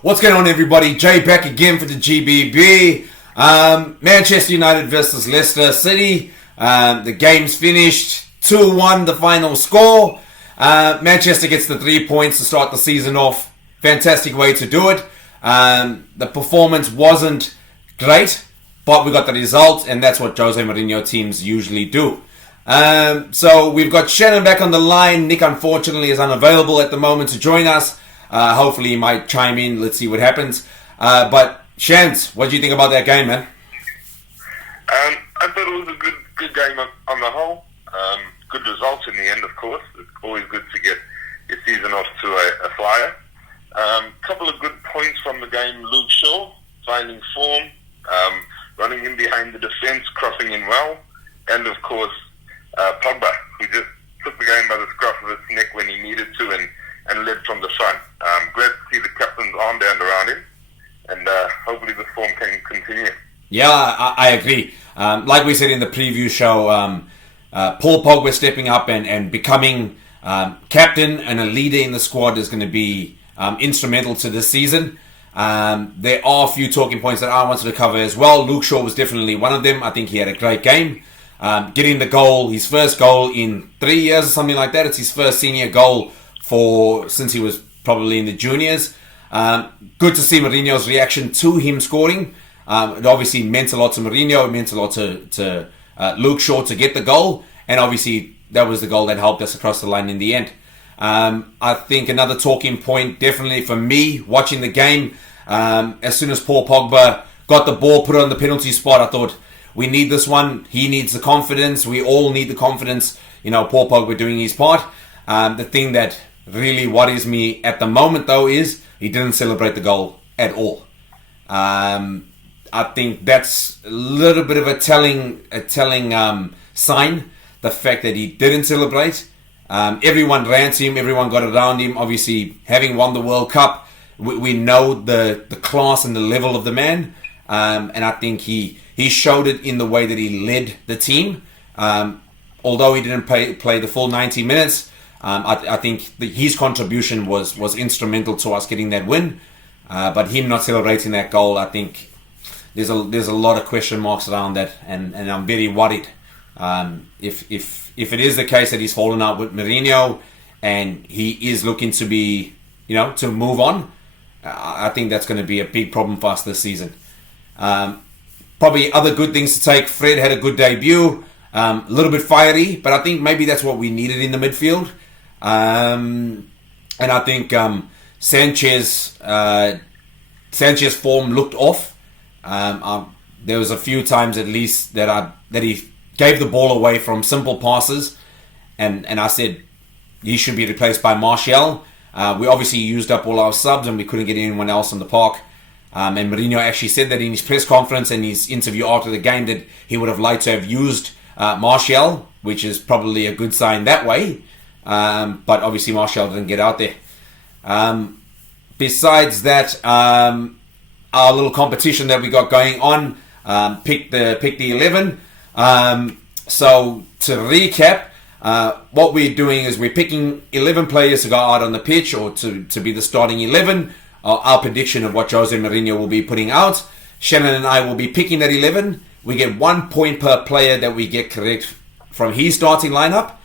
What's going on, everybody? Jay back again for the G.B.B. Manchester United versus Leicester City. The game's finished 2-1, the final score. Manchester gets the 3 points to start the season off. Fantastic way to do it. The performance wasn't great, but we got the result, and that's what Jose Mourinho teams usually do. So we've got Shannon back on the line. Nick, unfortunately, is unavailable at the moment to join us. Hopefully he might chime in. Let's see what happens. But Shans, what do you think about that game, man? I thought it was a good game on the whole. Good results in the end, of course. It's always good to get your season off to a flyer. Couple of good points from the game. Luke Shaw finding form, running in behind the defence, crossing in well, and of course Pogba, who just took the game by the scruff of its neck when he needed to and led from the front. Glad to see the captain's armband around him, and hopefully the form can continue. Yeah, I agree. Like we said in the preview show, Paul Pogba stepping up and becoming captain and a leader in the squad is going to be instrumental to this season. There are a few talking points that I wanted to cover as well. Luke Shaw was definitely one of them. I think he had a great game. Getting the goal, his first goal in 3 years or something like that. It's his first senior goal since he was probably in the juniors. Good to see Mourinho's reaction to him scoring. It obviously meant a lot to Mourinho. It meant a lot to Luke Shaw to get the goal. And obviously that was the goal that helped us across the line in the end. I think another talking point, definitely for me, watching the game, as soon as Paul Pogba got the ball, put it on the penalty spot, I thought, we need this one. He needs the confidence. We all need the confidence. Paul Pogba doing his part. The thing that really worries me at the moment, though, is he didn't celebrate the goal at all. I think that's a little bit of a telling sign, the fact that he didn't celebrate. Everyone ran to him. Everyone got around him. Obviously, having won the World Cup, we know the class and the level of the man. And I think he showed it in the way that he led the team. Although he didn't play the full 90 minutes, I think his contribution was instrumental to us getting that win. But him not celebrating that goal, I think there's a lot of question marks around that, and I'm very worried. If it is the case that he's fallen out with Mourinho and he is looking to be, to move on, I think that's going to be a big problem for us this season. Probably other good things to take. Fred had a good debut, a little bit fiery, but I think maybe that's what we needed in the midfield. And I think Sanchez form looked off. There was a few times at least that he gave the ball away from simple passes, and I said he should be replaced by Martial. We obviously used up all our subs and we couldn't get anyone else on the park. And Mourinho actually said that in his press conference and his interview after the game, that he would have liked to have used Martial, which is probably a good sign that way. But obviously Martial didn't get out there. Besides that, our little competition that we got going on, pick the 11. So to recap, what we're doing is we're picking 11 players to go out on the pitch or to be the starting 11. Our prediction of what Jose Mourinho will be putting out. Shannon and I will be picking that 11. We get 1 point per player that we get correct from his starting lineup.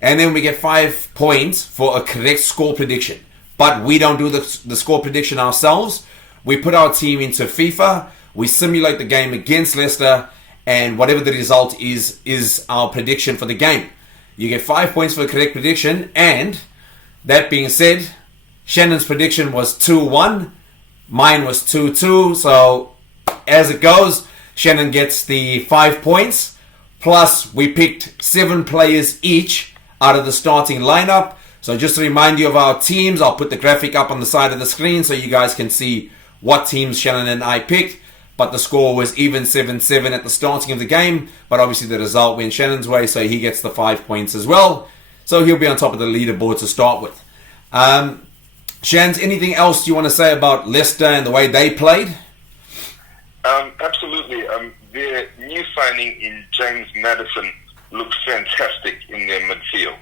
And then we get 5 points for a correct score prediction. But we don't do the score prediction ourselves. We put our team into FIFA. We simulate the game against Leicester. And whatever the result is our prediction for the game. You get 5 points for the correct prediction. And that being said, Shannon's prediction was 2-1. Mine was 2-2. So as it goes, Shannon gets the 5 points. Plus, we picked 7 players each out of the starting lineup. So just to remind you of our teams, I'll put the graphic up on the side of the screen so you guys can see what teams Shannon and I picked. But the score was even 7-7 at the starting of the game. But obviously the result went Shannon's way, so he gets the 5 points as well. So he'll be on top of the leaderboard to start with. Shans, anything else you want to say about Leicester and the way they played? Absolutely. Their new signing in James Maddison looks fantastic in their midfield.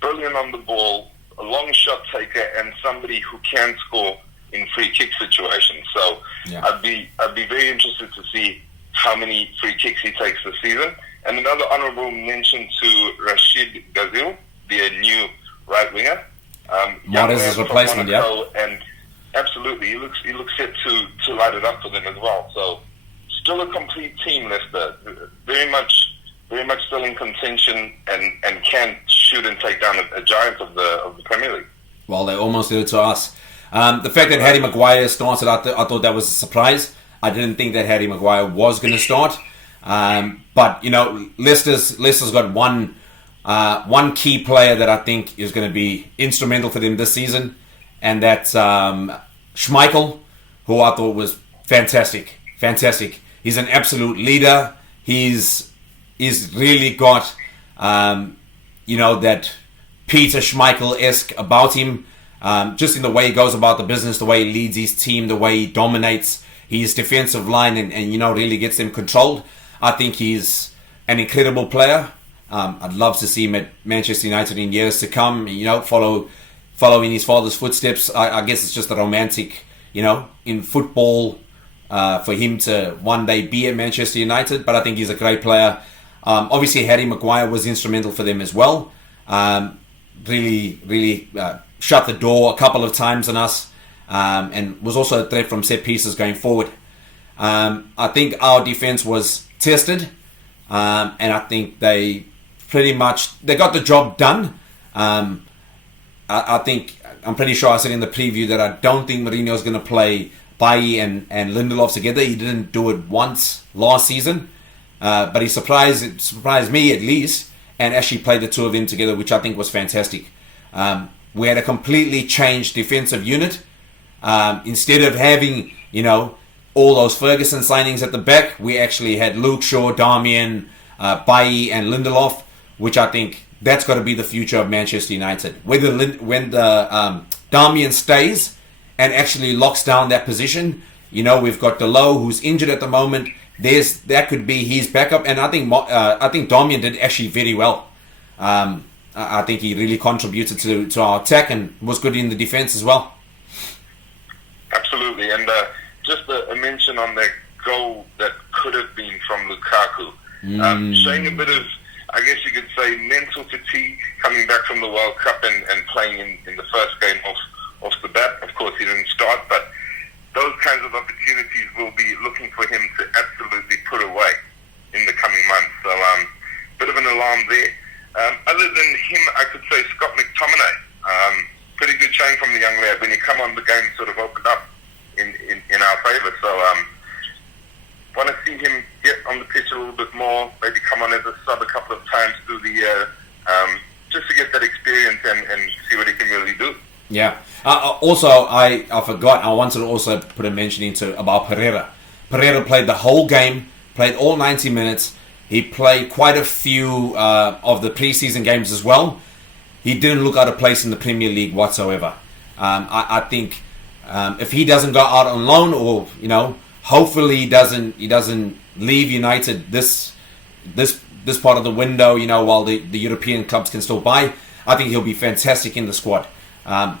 Brilliant on the ball, a long shot taker and somebody who can score in free kick situations. So I'd be very interested to see how many free kicks he takes this season. And another honourable mention to Rashid Ghazil, the new right winger. Mahrez's replacement, and absolutely, he looks set to light it up for them as well. So still a complete team, Leicester. Very much still in contention and can shoot and take down a giant of the Premier League. Well, they almost did it to us. The fact that Harry Maguire started, I thought that was a surprise. I didn't think that Harry Maguire was going to start. But you know, Leicester's got one key player that I think is going to be instrumental for them this season, and that's Schmeichel, who I thought was fantastic. He's an absolute leader. He's really got that Peter Schmeichel-esque about him, just in the way he goes about the business, the way he leads his team, the way he dominates his defensive line and really gets them controlled. I think he's an incredible player. I'd love to see him at Manchester United in years to come, follow in his father's footsteps. I guess it's just a romantic, in football, for him to one day be at Manchester United, but I think he's a great player. Obviously, Harry Maguire was instrumental for them as well. Really shut the door a couple of times on us, and was also a threat from set pieces going forward. I think our defense was tested, and I think they got the job done. I'm pretty sure I said in the preview that I don't think Mourinho's going to play Bailly and Lindelof together. He didn't do it once last season, but he surprised me at least, and actually played the two of them together, which I think was fantastic. We had a completely changed defensive unit. Instead of having, all those Ferguson signings at the back, we actually had Luke Shaw, Darmian, Bailly and Lindelof, which I think that's got to be the future of Manchester United. When the Darmian stays and actually locks down that position, we've got Delo, who's injured at the moment. That could be his backup, and I think Darmian did actually very well. I think he really contributed to our attack and was good in the defense as well. Absolutely, and just a mention on that goal that could have been from Lukaku. Showing a bit of, I guess you could say, mental fatigue coming back from the World Cup and playing in the first game off the bat. Of course, he didn't start, but those kinds of opportunities will be looking for him to absolutely put away in the coming months. So, bit of an alarm there. Other than him, I could say Scott McTominay. Pretty good showing from the young lad. When he come on, the game sort of opened up in our favour. So, want to see him get on the pitch a little bit more, maybe come on as a sub a couple of times through the year, just to get that experience and see what he can really do. Yeah. Also, I forgot, I wanted to also put a mention into about Pereira. Pereira played the whole game, played all 90 minutes. He played quite a few of the preseason games as well. He didn't look out of place in the Premier League whatsoever. I think if he doesn't go out on loan, or hopefully he doesn't leave United this part of the window, while the European clubs can still buy, I think he'll be fantastic in the squad.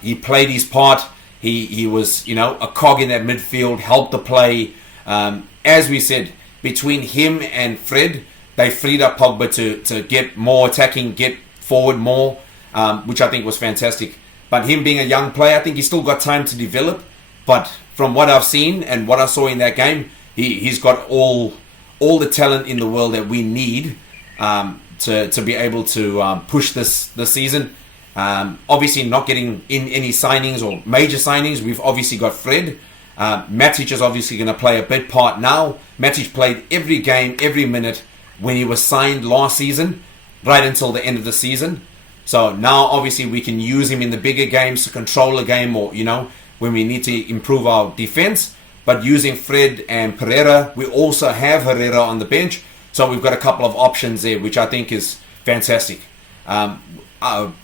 He played his part. He was a cog in that midfield, helped the play. As we said, between him and Fred, they freed up Pogba to get more attacking, get forward more, which I think was fantastic. But him being a young player, I think he's still got time to develop. But from what I've seen and what I saw in that game, he's got all the talent in the world that we need to be able to push this season. Obviously not getting in any signings or major signings. We've obviously got Fred. Matic is obviously going to play a big part now. Matic played every game, every minute when he was signed last season, right until the end of the season. So now obviously we can use him in the bigger games to control the game, or when we need to improve our defense. But using Fred and Pereira, we also have Herrera on the bench, so we've got a couple of options there, which I think is fantastic. I've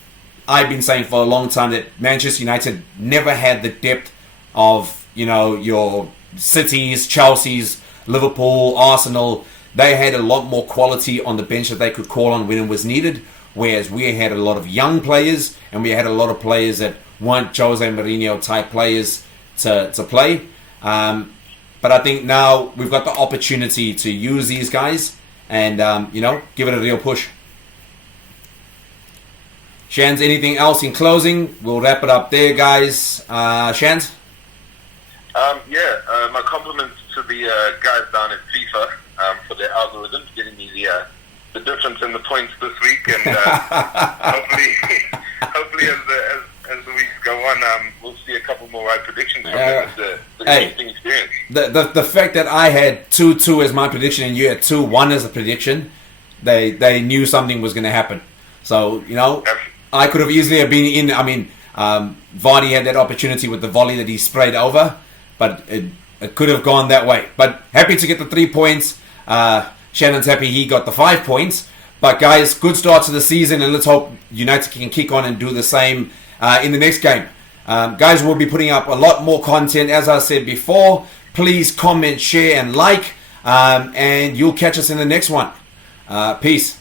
been saying for a long time that Manchester United never had the depth of your Cities, Chelsea's, Liverpool, Arsenal. They had a lot more quality on the bench that they could call on when it was needed. whereas we had a lot of young players and we had a lot of players that weren't Jose Mourinho type players to play. But I think now we've got the opportunity to use these guys and, give it a real push. Shans, anything else in closing? We'll wrap it up there, guys. Shans? My compliments to the guys down at FIFA for their algorithms, getting me the difference in the points this week, and hopefully as the weeks go on, we'll see a couple more right predictions from them. It's an interesting experience. The fact that I had 2-2 as my prediction and you had 2-1 as a prediction, they knew something was going to happen. So, I could have easily have been in. I mean, Vardy had that opportunity with the volley that he sprayed over, but it could have gone that way. But happy to get the 3 points. Shannon's happy he got the 5 points. But guys, good start to the season, and let's hope United can kick on and do the same in the next game. Guys, we'll be putting up a lot more content, as I said before. Please comment, share, and like, and you'll catch us in the next one. Peace.